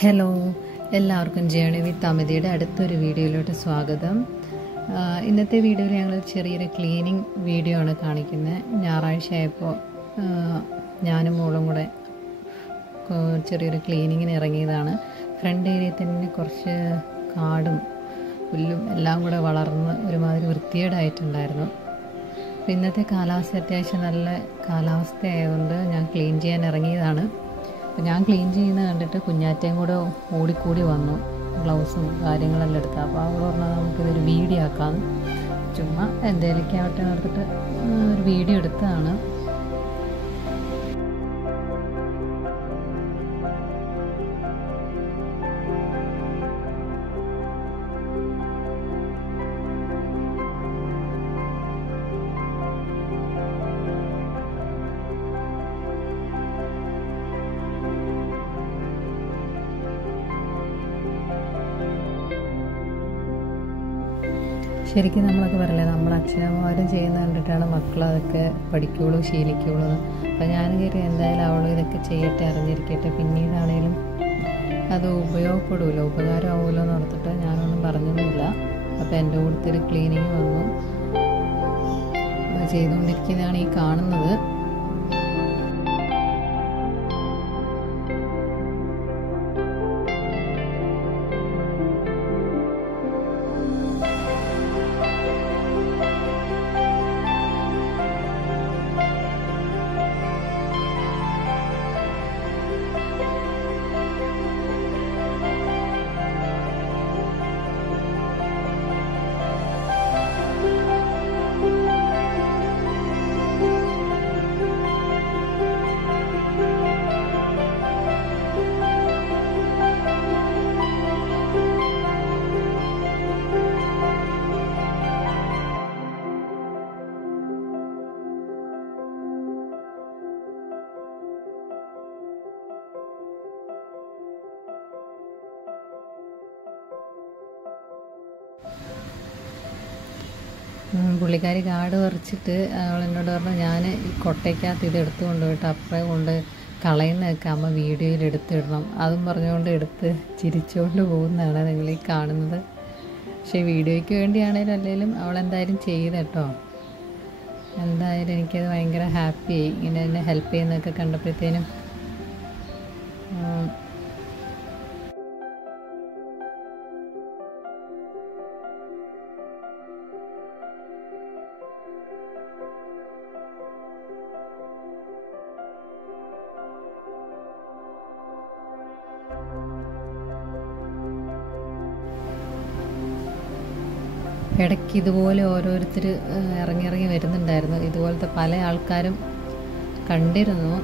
Hello, എല്ലാവർക്കും journey വിത്ത് അമിതയുടെ അടുത്തൊരു വീഡിയോയിലോട്ട് സ്വാഗതം. ഇന്നത്തെ വീഡിയോയിൽ ഞങ്ങൾ ചെറിയൊരു ക്ലീനിങ് വീഡിയോ ആണ് കാണിക്കുന്നത്. ഞായറാഴ്ച ആയപ്പോൾ ഞാനും മോളും കൂടെ ചെറിയൊരു ക്ലീനിങ്ങിന് ഇറങ്ങിയതാണ്. ഫ്രണ്ട് ഏരിയയിൽ തന്നെ കുറച്ച് കാടും പുല്ലും എല്ലാം കൂടെ വളർന്ന് ഒരുമാതിരി വൃത്തികേടായിട്ടുണ്ടായിരുന്നു. ഇന്നത്തെ കാലാവസ്ഥ അത്യാവശ്യം നല്ല കാലാവസ്ഥ ആയതുകൊണ്ട് ഞാൻ ക്ലീൻ ചെയ്യാൻ ഇറങ്ങിയതാണ്. അപ്പോൾ ഞാൻ ക്ലീൻ ചെയ്യുന്നത് കണ്ടിട്ട് കുഞ്ഞാറ്റയും കൂടെ ഓടിക്കൂടി വന്നു, ഗ്ലൗസും കാര്യങ്ങളെല്ലാം എടുക്കുക. അപ്പോൾ അവൾ പറഞ്ഞാൽ നമുക്കിതൊരു വീഡിയോ ആക്കാം, ചുമ്മാ എന്തേലൊക്കെ ആവട്ടെ നിർത്തിട്ട് ഒരു വീഡിയോ എടുത്തതാണ്. ശരിക്കും നമ്മളൊക്കെ പറയില്ലേ, നമ്മുടെ അച്ഛനമ്മമാരും ചെയ്യുന്ന കണ്ടിട്ടാണ് മക്കളതൊക്കെ പഠിക്കുകയുള്ളൂ, ശീലിക്കുകയുള്ളൂ. അപ്പോൾ ഞാൻ കയറി എന്തായാലും അവളും ഇതൊക്കെ ചെയ്യട്ടെ, അറിഞ്ഞിരിക്കട്ടെ, പിന്നീടാണേലും അത് ഉപയോഗപ്പെടുമല്ലോ, ഉപകാരമാവുമല്ലോ എന്ന് ഓർത്തിട്ട് ഞാനൊന്നും പറഞ്ഞൊന്നുമില്ല. അപ്പോൾ എൻ്റെ കൂട്ടത്തിൽ ക്ലീനിങ് വന്നു ചെയ്തുകൊണ്ടിരിക്കുന്നതാണ് ഈ കാണുന്നത്. പുള്ളിക്കാരി കാട് പറിച്ചിട്ട് അവളെന്നോട് പറഞ്ഞു, ഞാൻ ഈ കൊട്ടയ്ക്കകത്ത് ഇത് എടുത്തു കൊണ്ടുപോയിട്ട് അപ്പുറേ കൊണ്ട് കളയുന്നതൊക്കെ അമ്മ വീഡിയോയിൽ എടുത്തിടണം, അതും പറഞ്ഞുകൊണ്ട് എടുത്ത് ചിരിച്ചുകൊണ്ട് പോകുന്നതാണ് നിങ്ങളീ കാണുന്നത്. പക്ഷേ വീഡിയോയ്ക്ക് വേണ്ടിയാണേലും അല്ലെങ്കിലും അവളെന്തായാലും ചെയ്ത് കേട്ടോ. എന്തായാലും എനിക്കത് ഭയങ്കര ഹാപ്പിയായി, ഇങ്ങനെ എന്നെ ഹെൽപ്പ് ചെയ്യുന്നതൊക്കെ കണ്ടപ്പോഴത്തേനും. ഇടയ്ക്ക് ഇതുപോലെ ഓരോരുത്തർ ഇറങ്ങി വരുന്നുണ്ടായിരുന്നു. ഇതുപോലത്തെ പല ആൾക്കാരും കണ്ടിരുന്നു.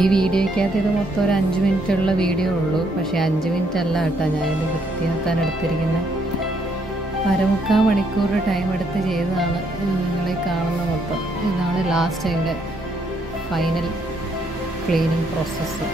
ഈ വീഡിയോയ്ക്കകത്ത് ഇത് മൊത്തം ഒരു 5 മിനിറ്റുള്ള വീഡിയോ ഉള്ളൂ. പക്ഷേ 5 മിനിറ്റ് അല്ല കേട്ടോ ഞാനിത് വൃത്തിയാക്കാൻ എടുത്തിരിക്കുന്നത്. 1/4 മണിക്കൂർ ടൈം എടുത്ത് ചെയ്തതാണ് നിങ്ങളീ കാണുന്ന മൊത്തം. ഇതാണ് ലാസ്റ്റ് അതിൻ്റെ ഫൈനൽ ക്ലീനിങ് പ്രോസസ്സ്.